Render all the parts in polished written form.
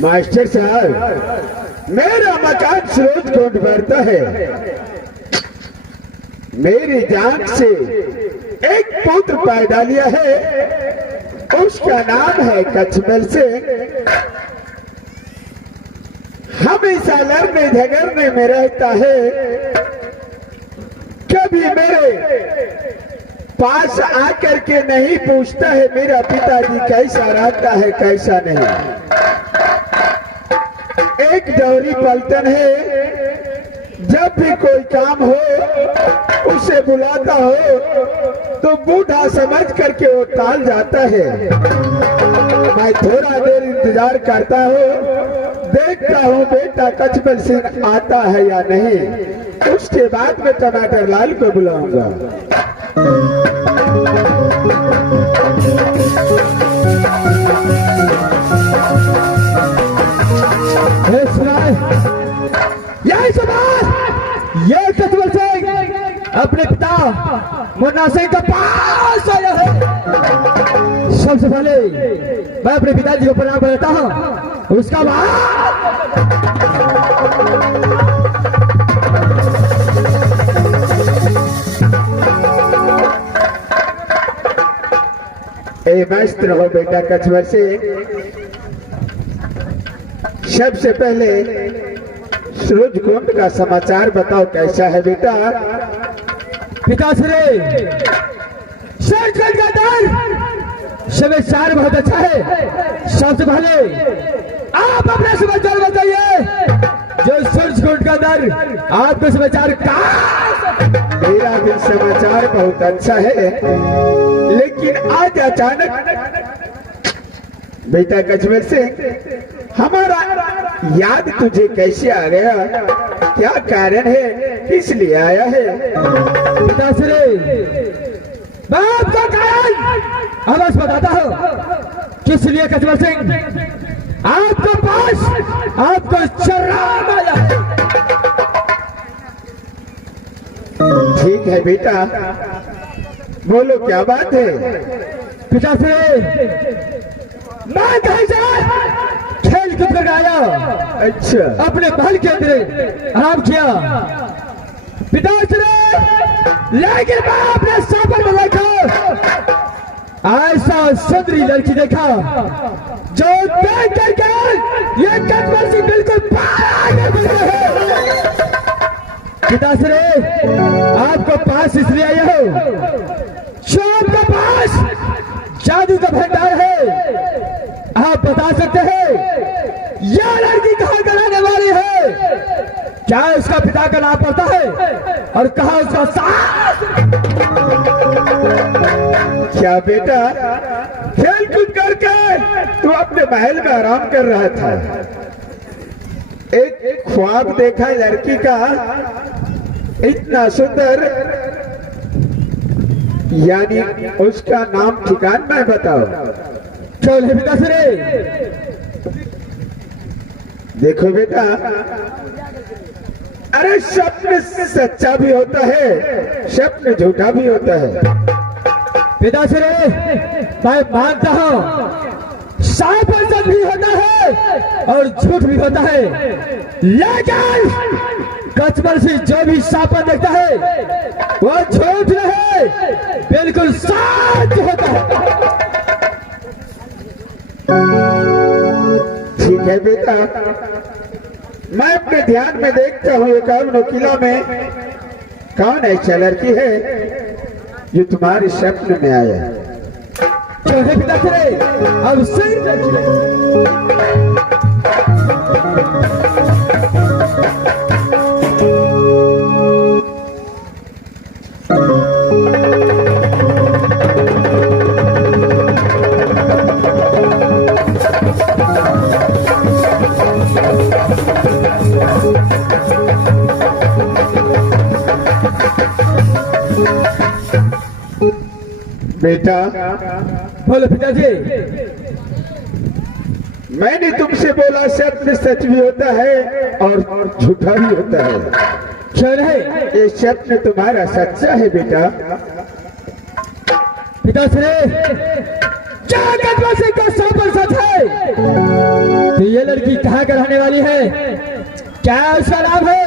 Master साहब, मेरा मकान स्रोत कोट भरता है। मेरी जान से एक पुत्र पैदा लिया है, उसका नाम है कचमल सिंह। हमेशा लड़ने झगड़ने में रहता है, कभी मेरे पास आकर के नहीं पूछता है मेरा पिताजी कैसा रहता है कैसा नहीं। एक डोरी पलटन है, जब भी कोई काम हो उसे बुलाता हो तो बूढ़ा समझ करके वो टाल जाता है। मैं थोड़ा देर इंतजार करता हूँ, देखता हूँ बेटा कचमल सिंह आता है या नहीं। उसके बाद मैं टमाटर लाल को बुलाऊंगा। ये कचमल सिंह अपने पिता मुन्ना सिंह के पास आया है। सबसे पहले मैं अपने पिताजी को प्रणाम करता हूँ, उसका बाद मस्त रहो बेटा कचमल सिंह। सबसे पहले सूरजकुंड का समाचार बताओ, कैसा है बेटा? पिताश्री, सूरजकुंड का दर समाचार बहुत अच्छा है। सबसे पहले आप अपना समाचार बताइए, जो सूरजकुंड का दर आपका समाचार का। मेरा भी समाचार बहुत अच्छा है, लेकिन आज अचानक बेटा कचमल सिंह हमारा याद तुझे कैसे आ गया? क्या कारण है, किस लिए आया है? पिताश्री, मैं आपका कारण अवश्य बताता हूँ। किस लिए कचमल सिंह आपके पास आपको शर्म आया है? ठीक है बेटा, बोलो क्या बात है? पिताश्री, मैं कहीं से खेल कूद कर आया। अच्छा, अपने महल के अंदर आराम किया पिताश्री, लेकिन मैं अपने सपन में देखा ऐसा सुंदरी लड़की देखा जो देख करके ये कचमल सिंह बिल्कुल पागल बन गए हैं। पिताश्री, आपको पास इसलिए आया हूँ, जो आपके पास जादू का भंडार है। आप बता सकते हैं यह लड़की कहाँ कराने वाली है? क्या उसका पिता का नाम पता है और कहाँ उसका सास? क्या बेटा, खेल कूद करके तू अपने महल में आराम कर रहा था, एक ख्वाब देखा लड़की का इतना सुंदर, यानी उसका नाम ठिकान में बताओ। चल है पिताश्री। देखो बेटा, अरे स्वप्न सच्चा भी होता है, स्वप्न झूठा भी होता है। पिताश्री, मैं मानता हूँ सच भी होता है और झूठ भी होता है, लेकिन कचमल सिंह जो भी सपन देखता है वो झूठ नहीं, बिल्कुल सच होता है। ठीक है बेटा, मैं अपने ध्यान में देखता हूँ एकावन किला में कौन ऐसा लड़की है जो तुम्हारे स्वप्न में आया? चौथे पिताश्री, अब सिर बेटा, बोलो पिताजी। मैंने तुमसे बोला स्वप्न सच भी होता है और झूठा भी होता है। क्या है? ये स्वप्न तुम्हारा सच्चा है बेटा। पिताश्री, क्या कदमों से का 100% है? तो ये लड़की कहाँ का रहने वाली है? क्या उसका नाम है?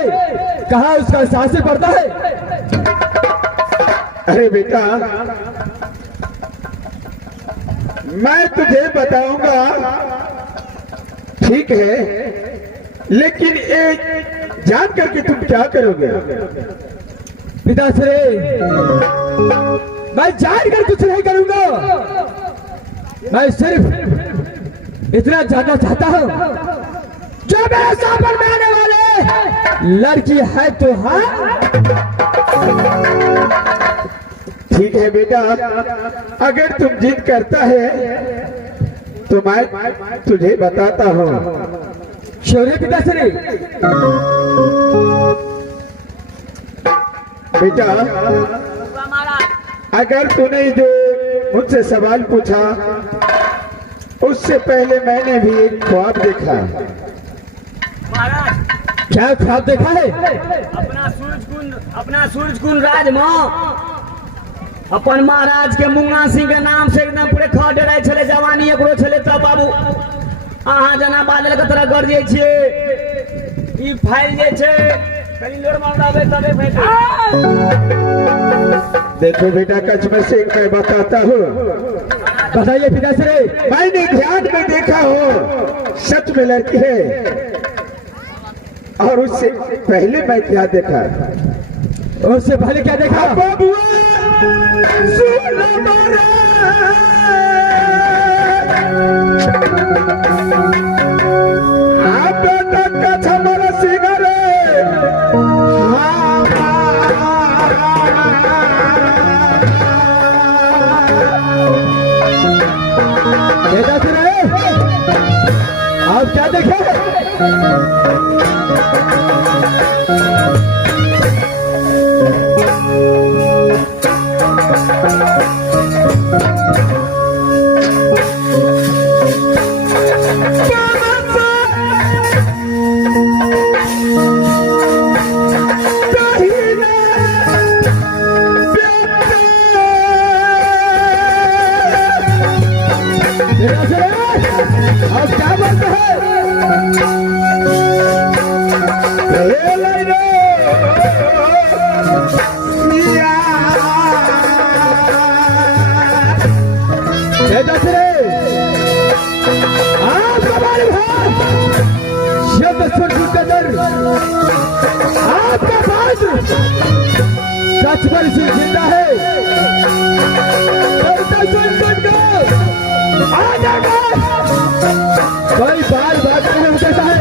कहाँ उसका शास्त्र पड़ता है? अरे बेटा, मैं तुझे बताऊंगा, ठीक है, लेकिन एक जान करके तुम क्या करोगे? पिताश्री, मैं जानकर कुछ नहीं करूंगा। मैं सिर्फ इतना जानना चाहता हूं, जो मेरे सामने में आने वाले लड़की है तो हाँ। ठीक है बेटा, अगर तुम जिद करता है तो मैं तुझे बताता हूँ। शौर्य पिताश्री, बेटा, अगर तूने जो मुझसे सवाल पूछा, उससे पहले मैंने भी एक ख्वाब देखा। क्या ख्वाब देखा है? अपना सूरज कुंड राज में अपन महाराज के मुंगा सिंह के नाम से एकदम पूरे खड़े रहे छले, जवानी एकरो छले। तब बाबू अहाँ जना बादल के तरह कर दिए छिए, ई फाइल जे छे कनी लोड मारदावे तबे भेटा। देखो बेटा, कच में से मैं बताता हूँ। बताइए पिताश्री। मैंने ध्यान में देखा हो, सच में लड़की है। और उससे पहले मैं क्या देखा? उससे पहले क्या देखा? बबुआ सुन मारा, आप बेटा कछ हमारा सिंगर पिताश्री, आप क्या देखे? आप क्या बोलते हैं? आप हमारे भाई शब्द सुनकर आपका पात्र सचमल से जिंदा है। कोई बार बात नहीं कहता है।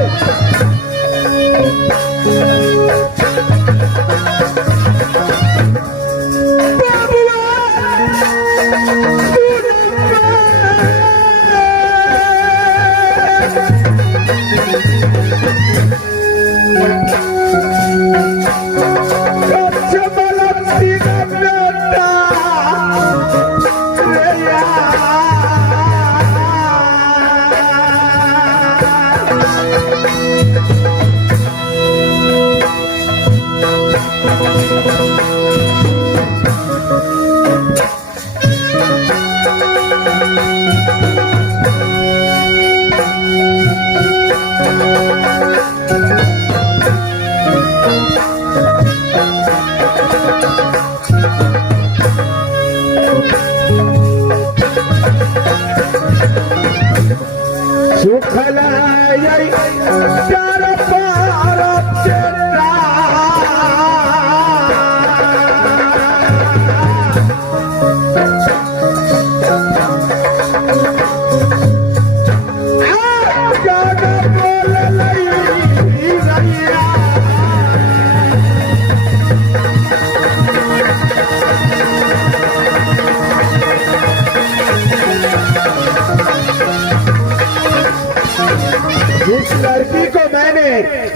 जिस लड़की को मैंने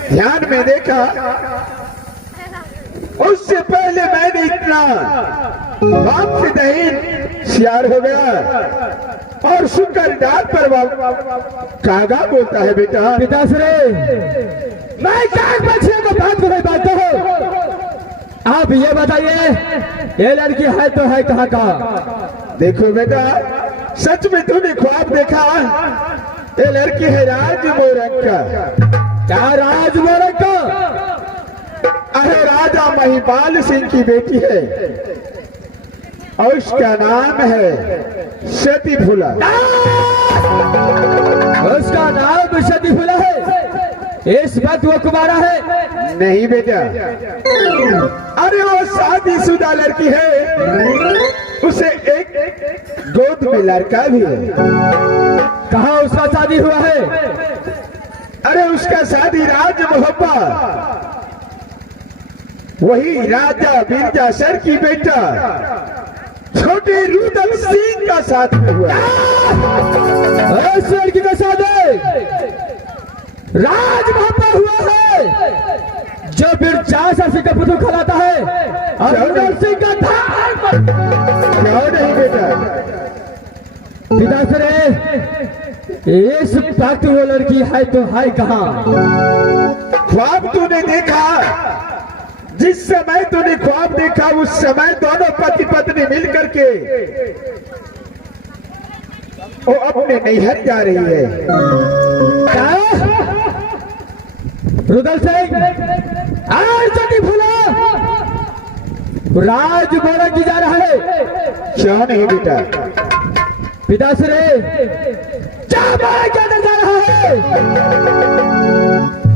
ध्यान में देखा, उससे पहले मैंने इतना बाप से दही सियार हो गया और सुनकर डांट पर कागा बोलता है। बेटा पिताश्री, मैं काग बच्चे को बात को बात हूँ। आप ये बताइए, ये लड़की है तो है कहाँ का? देखो बेटा, सच में तूने ख्वाब देखा? ये लड़की है राज मोरंग का। क्या राज मोरंग का? अरे राजा महिपाल सिंह की बेटी है और उसका नाम है सती फूला। उसका नाम सती फूला है? इस वक्त वो कुमारा है? नहीं बेटा, अरे वो शादीशुदा लड़की है, उसे एक गोद में लड़का भी है। कहाँ उसका शादी हुआ है? अरे उसका शादी राज मोहब्बत वही राजा बिरजासर की बेटा छोटे रुदल सिंह का साथ में हुआ। इस लड़की का शादी राज मोहब्बत हुआ है जो बिरजासर सिंह का पुत्र खिलाता है और रुदल सिंह का धार। क्यों नहीं बेटा? पिताश्री, इस वक्त वो लड़की है तो है कहाँ? ख्वाब तूने देखा? जिस समय तूने ख्वाब देखा उस समय दोनों पति पत्नी मिलकर के वो अपने नैहर जा रही है। क्या? रुदल सिंह आज सती फूला राज मोरंग की जा रहा है। क्यों नहीं बेटा? पिताश्री, क्या जा रहा है?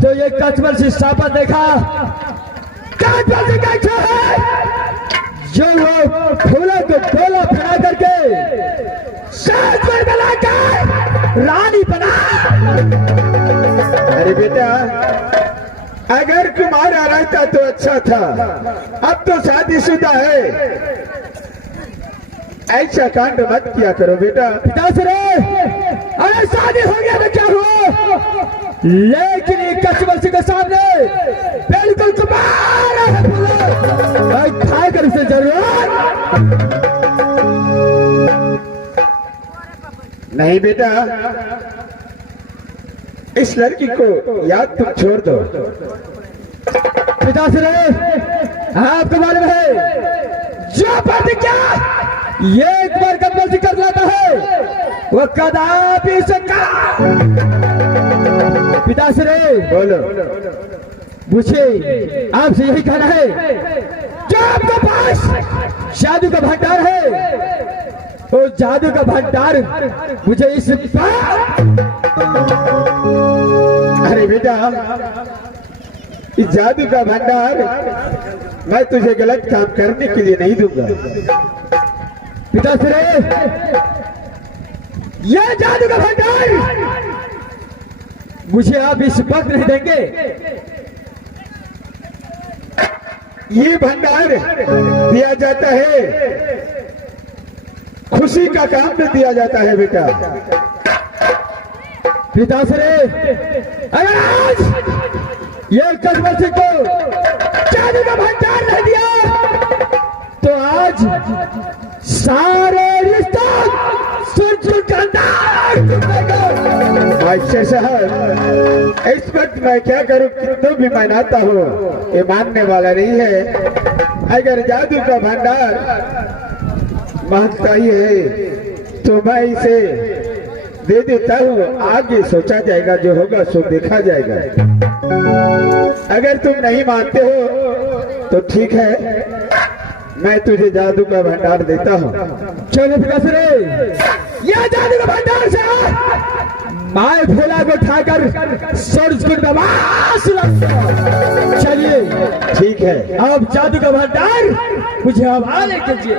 तो ये कचमल से सापत देखा है जो वो फूलों को टोला फैला करके साथ में मिलाकर रानी बना। अरे बेटा, अगर कुमारा रहता तो अच्छा था, अब तो शादीशुदा है। ऐसा कांड मत किया करो बेटा। पिताश्री, अरे शादी हो गया तो क्या हुआ, लेकिन ये कचमल सिंह के सामने बिल्कुल कुमारा है फूला। खाकर उसे जरूर नहीं बेटा, इस लड़की को याद तुम छोड़ दो। पिताश्री, आपको मालूम है जो प्रतिज्ञा ये एक बार कदम से कर लेता है वो कदापि से पिताश्री बोलो। मुझे आपसे यही कहना है, जो आपके पास जादू का भंडार है वो जादू का भंडार मुझे इस अरे बेटा, इस जादू का भंडार मैं तुझे गलत काम करने के लिए नहीं दूंगा। पिताश्री, यह जादू का भंडार मुझे आप इस वक्त नहीं देंगे। ये भंडार दिया जाता है, खुशी का काम में दिया जाता है बेटा। पिताश्री, अगर आज ये कचमल सिंह को जादू का भंडार नहीं दिया तो आज सारे रिश्ता साहब, इस वक्त मैं क्या करूं? कितनों भी मनाता हूँ, ये मानने वाला नहीं है। अगर जादू का भंडार मांगता ही है तो मैं इसे दे देता हूँ। आगे सोचा जाएगा, जो होगा सो देखा जाएगा। अगर तुम नहीं मानते हो तो ठीक है, मैं तुझे जादू का भंडार देता हूँ। चलो पिताश्री, यह जादू का भंडार से माए भोला को उठाकर सूरज कुंड में वास लगता। चलिए ठीक है, अब जादू का भंडार मुझे हवाले कीजिए।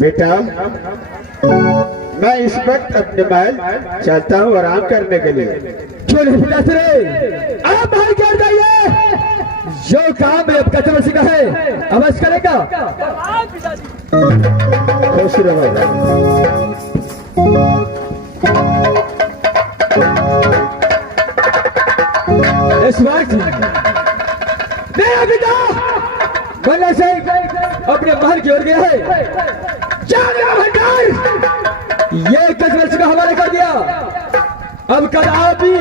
बेटा मैं इस वक्त अपने महल चलता हूँ आराम करने के लिए। चलो पिताश्री, अब महल कर जाइए। जो काम अब कचमल सिंह का है अवश्य करेगा। खुश रहो। इस वक्त मेरा पिता बल्ला सिंह अपने महल की ओर गया है। जादू का भंडार ये कचमल सिंह का हवाले कर दिया। अब कदापि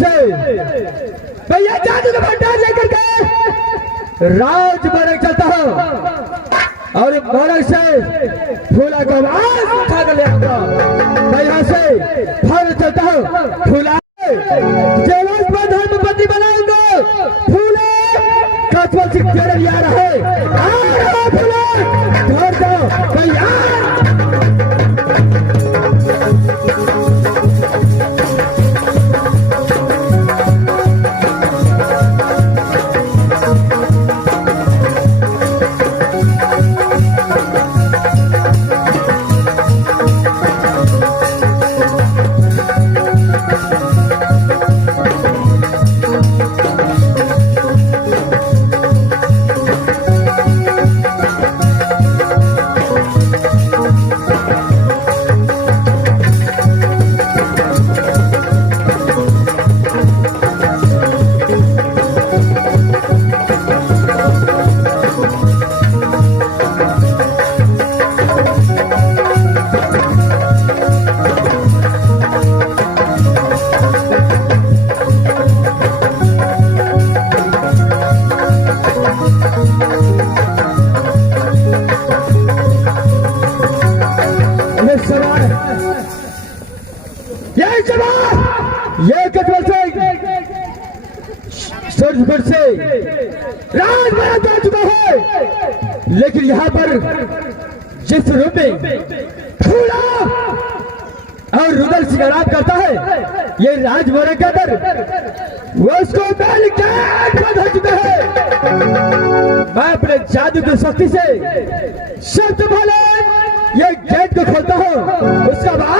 से भैया जादू का भंडार लेकर के राज मार्ग चलता हूँ और मार्ग से फूला को आवाज उठा कर ले आऊंगा। मैं यहाँ से फल चलता हूँ फूला जेवास धर्म बंदी बनाऊंगा। फूला कस्बल सिंह तेरे यार है फूला धर दो भैया। ये कटवल से राजमहल जा चुका है, लेकिन यहाँ पर जिस रूप में फूला और रुदल सिंह आराम करता है ये राजमहल के अंदर वो उसको बैल गेट बंद हो चुका है। मैं अपने जादू की शक्ति से शब्द बोले ये गेट को खोलता हूँ। उसका बाद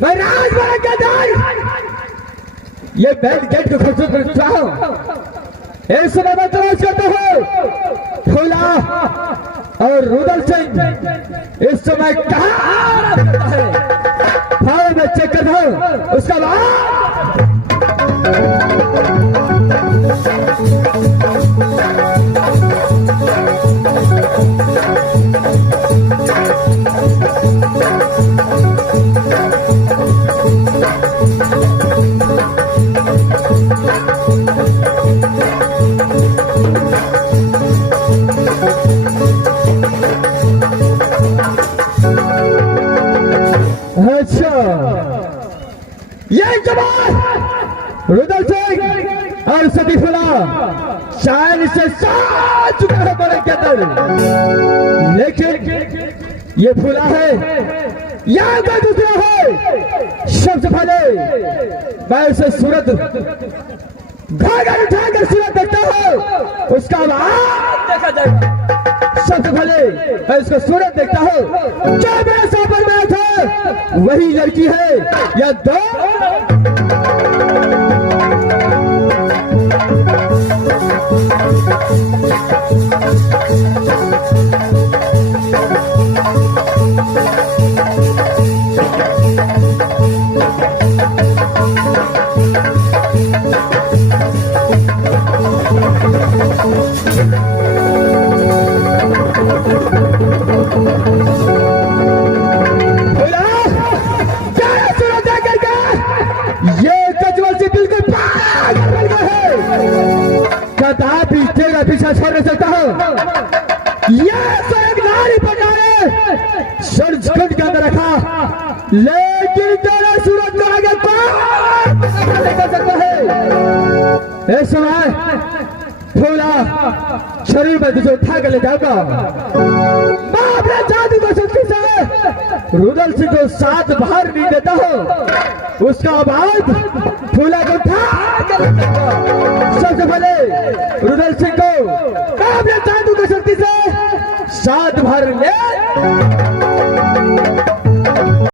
मैं राजमहल के अंदर ये बैल गेट को खोल रहा हूँ। इस समय मैं तलाश करता हूँ फूला और रुदल सिंह इस समय कहाँ है। फाइल में चेक करता हूँ। उसका बाद ये जवान रुदल सिंह और सती फुला शायद से साथ चुका है बड़े के अंदर, लेकिन ये फुला है या कोई दूसरा है। सबसे पहले मैं उसे सूरत घाघर उठाकर सूरत देखता हूँ, उसका बाद देखा जाएगा। सबसे पहले मैं उसको सूरत देखता हूँ। जो मेरे सफर में था वही लड़की है या दो। पीछा छोड़ सकता हूँ। यह एक नारी पटारे सड़खंड के अंदर रखा, लेकिन तेरा सूरज को आगे कर सकता है। इस समय फूला शरीर में तुझे उठा कर ले जाऊंगा। मैं अपने जादू को शक्ति से रुदल सिंह को साथ बाहर नहीं देता हूँ। उसका बाद फूला को उठा कर ले जाऊंगा। सबसे पहले रुदल सिंह को मैं अपने जादू की शक्ति से साथ भर ले